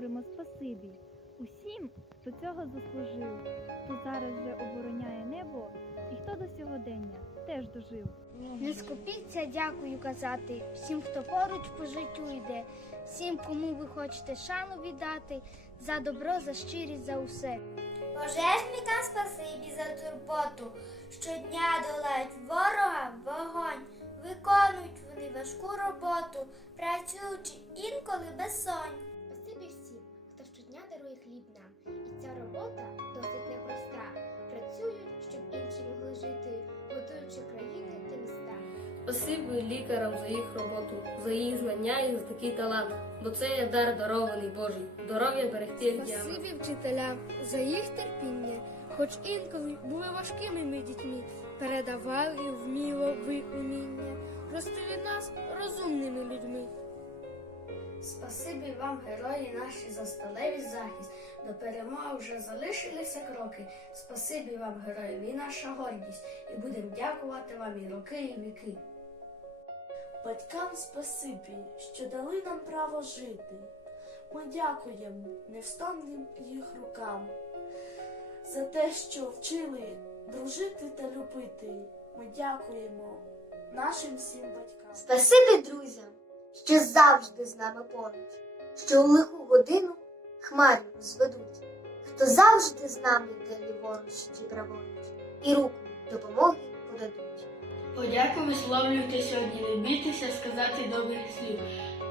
говоримо спасибі усім, хто цього заслужив, хто зараз вже обороняє небо і хто до сьогодення теж дожив. Не скупіться, дякую казати, всім, хто поруч по життю йде, всім, кому ви хочете шану віддати, за добро, за щирість, за усе. Пожежникам спасибі за турботу. Щодня долають ворога вогонь. Виконують вони важку роботу, працюючи інколи без сонь хліб нам. І ця робота досить непроста. Працюють, щоб інші могли жити, готуючи країни та міста. Спасибі лікарям за їх роботу, за їх знання і за такий талант, бо це є дар дарований Божий. Здоров'я берегти. Спасибі вчителям за їх терпіння, хоч інколи були важкими ми дітьми, передавали вміло ви уміння, ростили нас розумними людьми. Спасибі вам, герої наші, за сталевий захист. До перемоги вже залишилися кроки. Спасибі вам, герої, ви наша гордість, і будемо дякувати вам і роки, і віки. Батькам спасибі, що дали нам право жити. Ми дякуємо невстомним їх рукам за те, що вчили дружити та любити. Ми дякуємо нашим всім батькам. Спасибі друзям, що завжди з нами поруч, що у лиху годину хмарю зведуть, хто завжди з нами йде ліворуч чи праворуч, і руку допомоги подадуть. Подяку висловлюйте сьогодні, не бійтеся сказати добрих слів.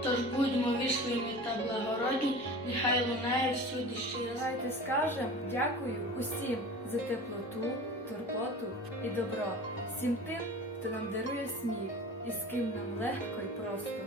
Тож будьмо вічливі та благородні, нехай лунає всюди щиро. Давайте скажемо дякую усім за теплоту, турботу і добро, всім тим, хто нам дарує сміх і з ким нам легко і просто.